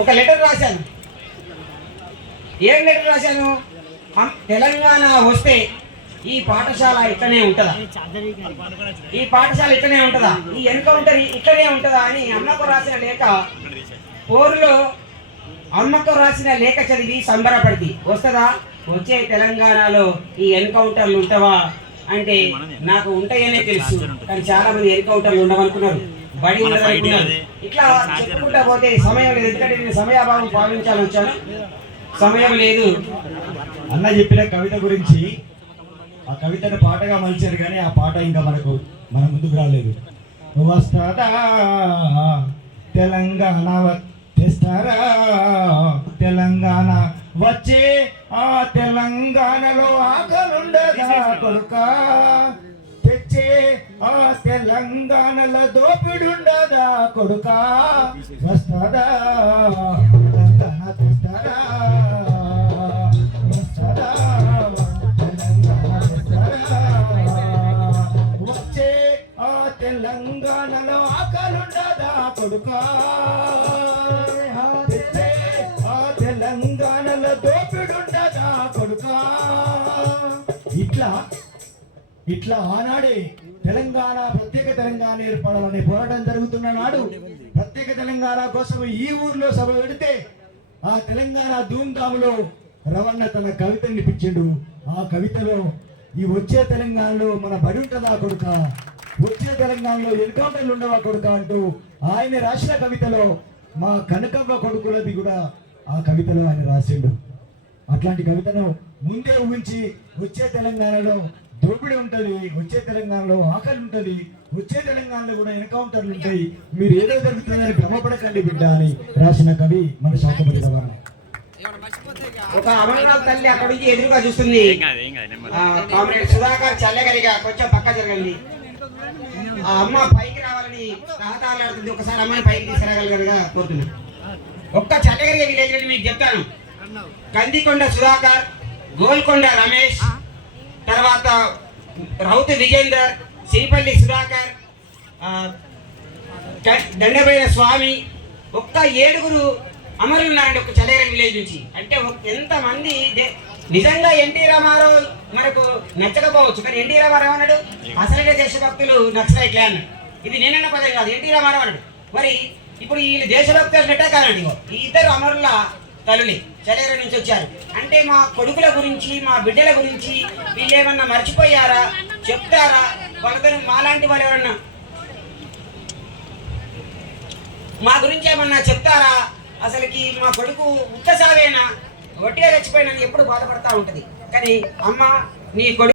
ఒక లెటర్ రాశాను. ఏం లెటర్ రాశాను? తెలంగాణ వస్తే ఈ పాఠశాల ఇట్లనే ఉంటుందా, ఈ పాఠశాల ఇట్లనే ఉంటుందా, ఈ ఎన్కౌంటర్ ఇట్లనే ఉంటుందా అని అమ్మకు రాసిన లేఖ. పోరులో అమ్మకు రాసిన లేఖ చదివి సంబరపడింది. వస్తుందా, వచ్చే తెలంగాణలో ఈ ఎన్కౌంటర్లు ఉంటావా అంటే నాకు ఉంటాయనే తెలుసు, కానీ చాలా మంది ఎన్కౌంటర్లు ఉండవనుకున్నారు, బడి ఉండదనుకున్నారు. ఇట్లా చెప్పుకుంటా పోతే సమయం లేదు. ఎందుకంటే నేను సమయాభావం పాటించాలని వచ్చాను, సమయం లేదు. అన్న చెప్పిన కవిత గురించి, ఆ కవితను పాటగా మలిచారు కానీ ఆ పాట ఇంకా మన ముందుకు రాలేదు. వస్తాడా తెలంగాణ, తెస్తారా తెలంగాణ, వచ్చే ఆ తెలంగాణలో ఆకలుండదా కొడుక, తెచ్చే ఆ తెలంగాణలో దోపిడుండదా కొడుక, వస్తాడా తెలంగాణ, తెస్తారా తెలంగాణలో ఆకలుండదా కొడుకా, తెలంగాణలో దోపిడుండదా కొడుకా. ఇట్లా ఆనాడే తెలంగాణ, ప్రత్యేక తెలంగాణ ఏర్పడాలనే పోరాటం జరుగుతున్న నాడు ప్రత్యేక తెలంగాణ కోసం ఈ ఊర్లో సభ పెడితే ఆ తెలంగాణ ధూమ్ధాములో రవణ తన కవితను వినిపించాడు. ఆ కవితలో ఈ వచ్చే తెలంగాణలో మన బడి ఉంటుందా కొడుక, వచ్చే తెలంగాణలో ఎన్కౌంటర్లు ఉండవా కొడుక అంటూ ఆయన రాసిన కవితలో మా కనకవ్వ కొడుకులది కూడా ఆ కవితలో ఆయన రాసిండు. అట్లాంటి కవితను ముందే ఊహించి వచ్చే తెలంగాణలో దోపిడీ ఉంటుంది, వచ్చే తెలంగాణలో ఆకలి ఉంటుంది, వచ్చే తెలంగాణలో కూడా ఎన్కౌంటర్లు ఉంటాయి, మీరు ఏదో జరుగుతుందని భ్రమపడకండి బిడ్డ అని రాసిన కవి మన శాఖపతి రవాణా. ఒక అమర్నాథ్ తల్లి అక్కడి నుంచి ఎదురుగా చూస్తుంది. కామ్రేడ్ సుధాకర్ చల్లగలిగా కొంచెం పక్క జరగండి. ఆ అమ్మ పైకి రావాలని తాతాలాడుతుంది. ఒకసారి అమ్మని పైకి తీసుకురాగలగా కోరుతున్నా. ఒక్క చల్లగలిగే విలేజ్ మీకు చెప్తాను. కందికొండ సుధాకర్, గోల్కొండ రమేష్, తర్వాత రౌతు విజేందర్, సిరిపల్లి సుధాకర్, దండబైన స్వామి, ఒక్క 7 అమరులు ఉన్నారండి ఒక చల్లగలి విలేజ్ నుంచి. అంటే ఎంతమంది నిజంగా ఎన్టీ రామారావు మనకు నచ్చకపోవచ్చు, కానీ ఎన్టీ రామారావు అన్నాడు అసలైన దేశభక్తులు నక్సలైట్లే అన్నాడు. ఇది నేనన్న పదం కాదు, ఎన్టీ రామారావు అన్నాడు. మరి ఇప్పుడు వీళ్ళు దేశభక్తులు నెట్టా కాదండి. ఈ 2 అమరుల తల్లుని చల్లగలి నుంచి వచ్చారు. అంటే మా కొడుకుల గురించి, మా బిడ్డల గురించి వీళ్ళు ఏమన్నా మర్చిపోయారా, చెప్తారా? వాళ్ళతో మాలాంటి వాళ్ళు ఎవరన్నా మా గురించి ఏమన్నా చెప్తారా? అసలుకి మా కొడుకు ఉత్తసావేనా, వట్టిగా చచ్చిపోయినా ఎప్పుడు బాధపడతా ఉంటుంది. కానీ అమ్మ నీ కొడుకు